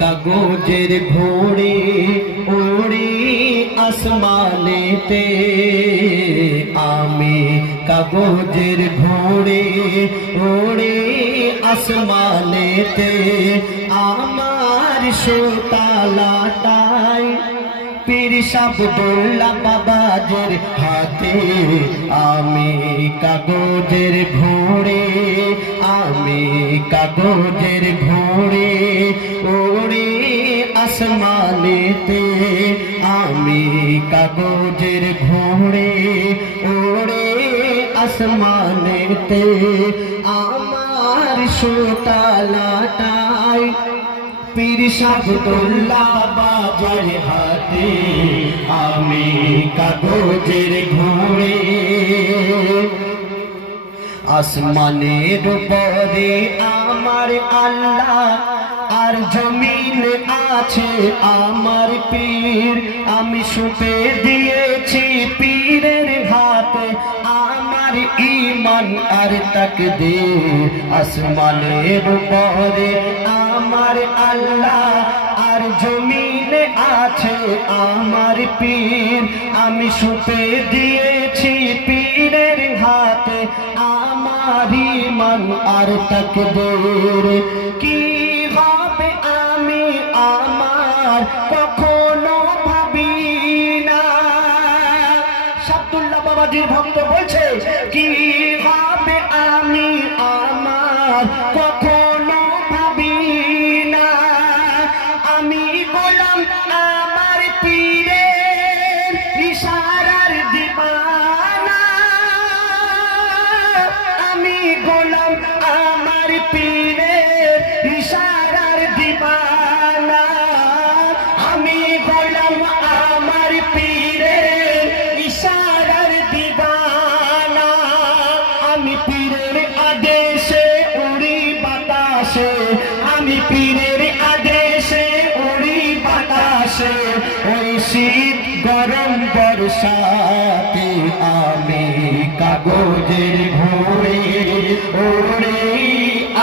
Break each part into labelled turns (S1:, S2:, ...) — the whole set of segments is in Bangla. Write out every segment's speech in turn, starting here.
S1: কাগজের ঘোড়ে ওড়ে আসমানেতে। আমি কাগজের ঘোড়ে ওড়ে আসমানেতে। আমার সোতালাটায় পীর সাবদুল্লা বাবাজের হাতে। আমি কাগজের ঘোড়ে, আমি কাগজের ঘোড়ে ওড়ে আসমানেতে আমি কাগজের ঘোড়ে ওড়ে আসমানেতে আমার সোতালাটায় পীর সাবদুল্লাহ বাজার হাতে আমি কাগজের ঘুরে আসমানের পরে আমার আল্লাহ আর জমিন আছে আমার পীর। আমি সুপে দিয়েছি পীরের হাতে। আমার ইমান আর তাক দে আসমানের পরে আমার আল্লাহ আর জমিনে আছে আমার পীর। আমি সুপে দিয়েছি পীরের হাতে। আমার ইমান আর তাক দে কি সাবদুল্লাহ ভক্ত বলছে কি হবে আমি আমার কখনো ভাবি না? আমি গোলাম আমার পীরের ইশারার দিবানা। আমি গোলাম আমার পীরের ইশারার দিবানা। আমি পীরের আদেশে উড়ি বাতাসে, আমি পীরের আদেশে উড়ি বাতাসে, ওই শীত গরম বর্ষাতে আমি কাগজের ঘোরে ওড়ে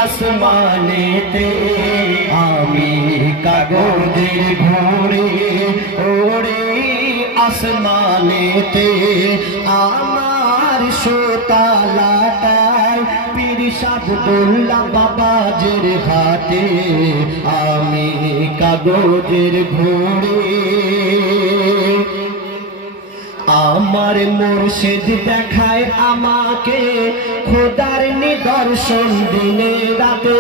S1: আসমানেতে, আমি কাগজের ঘোরে ওড়ে আসমানেতে, আমার সোতালাটায় পীর সাবদুল্লাহ বাবাজের হাতে, আমি কাগজের ঘোরে আমার মুর্শিদ দেখায় আমাকে, খোদার নিদর্শন দিনে রাতে।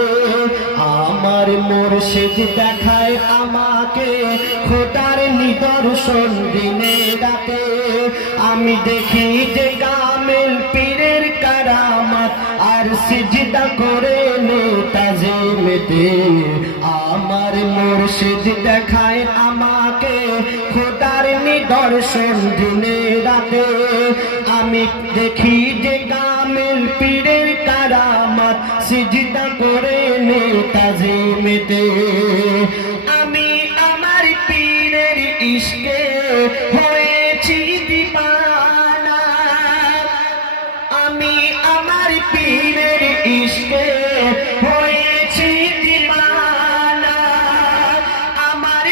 S1: আমার মুর্শিদ দেখায় আমাকে, খোদার নিদর্শন দিনে রাতে। আমি দেখি যে গামেল পীরের কারামাত আর সিজদা করে তাজিমেতে আমার মুর্শিদ দেখায় আমাকে খোদার নিদর্শন দিনে রাতে। আমি দেখি যে গামেল পীরের কারামাত, সিজদা করে তাজিমেতে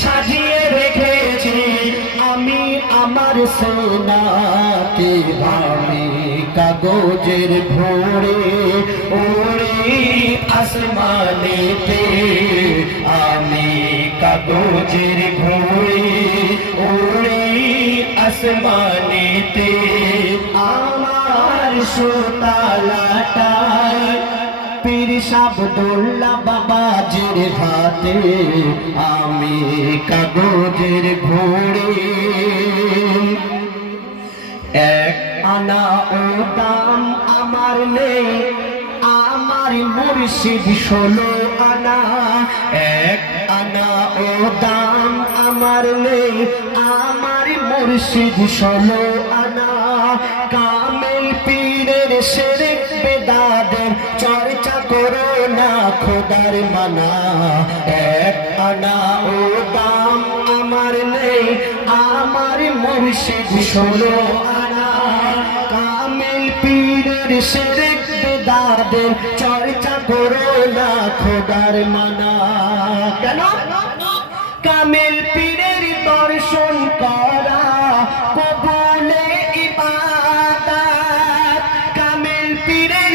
S1: সাজিয়ে রেখেছি। আমি আমার সোনাতে আমি কাগজের ভোরে ওরে আসমানেতে। আমি কাগজের ভোরে ওরে আসমানেতে। আমার সোতালাটায় পীর সাবদুল্লাহ বাবাজির হাতে, আমি কাগজের ঘোড়ে। এক আনা ও দাম আমার নেই, আমার মুর্শিদ ষোলো আনা। এক আনা ও দাম আমার নেই, আমার মুর্শিদ ষোলো আনা। কামেল পীরের শেরেক খোদার মানা। এক আনা ও দাম আমার নেই, আমার মুর্শিদ ষোলো আনা। কামেল পীরের শেরেক বেদাদের চর্চা করো না খোদার মানা। কেন? কামেল পীরের দর্শন করা কবলে ইবাদত। কামেল পীরের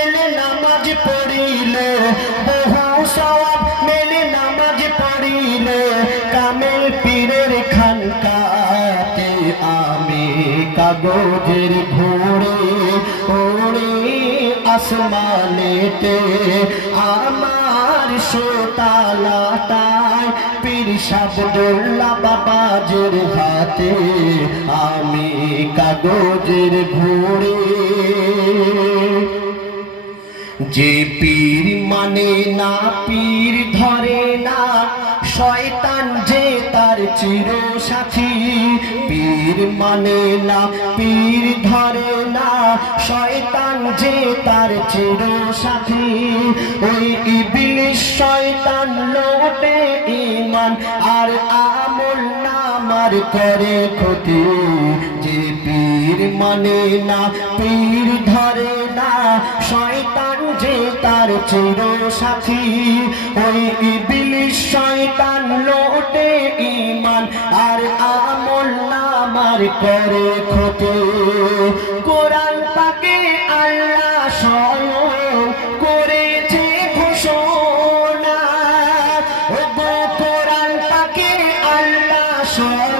S1: মেলে নামাজ পড়িলে, বহু সওয়াব মেলে নামাজ পড়িলে, কামেল পীরের খানকাতে আমি কাগজের ঘোড়ে ওড়ে আসমানেতে, আমার সোতালাটায় পীর সাবদুল্লা বাবাজের হাতে আমি কাগজের ঘোড়ে। যে পীর মানে না পীর, ধরে না। শয়তান যে তার চির সাথী পীর মানে না পীর, ধরে না। শয়তান যে তার চির সাথী ওই ইবলিশ শয়তান লোটে ইমান আর আমল নামার করে ক্ষতি। যে পীর মানে না পীর, ধরে না। শয়তান যে তার চির সাথী ওই ইবলিশ শয়তান লোটে ইমান আর আমল নামার করে ক্ষতি। কোরআন পাকে আল্লাহ স্বয়ং করেছে ঘোষণা। কোরআন পাকে আল্লাহ স্বয়ং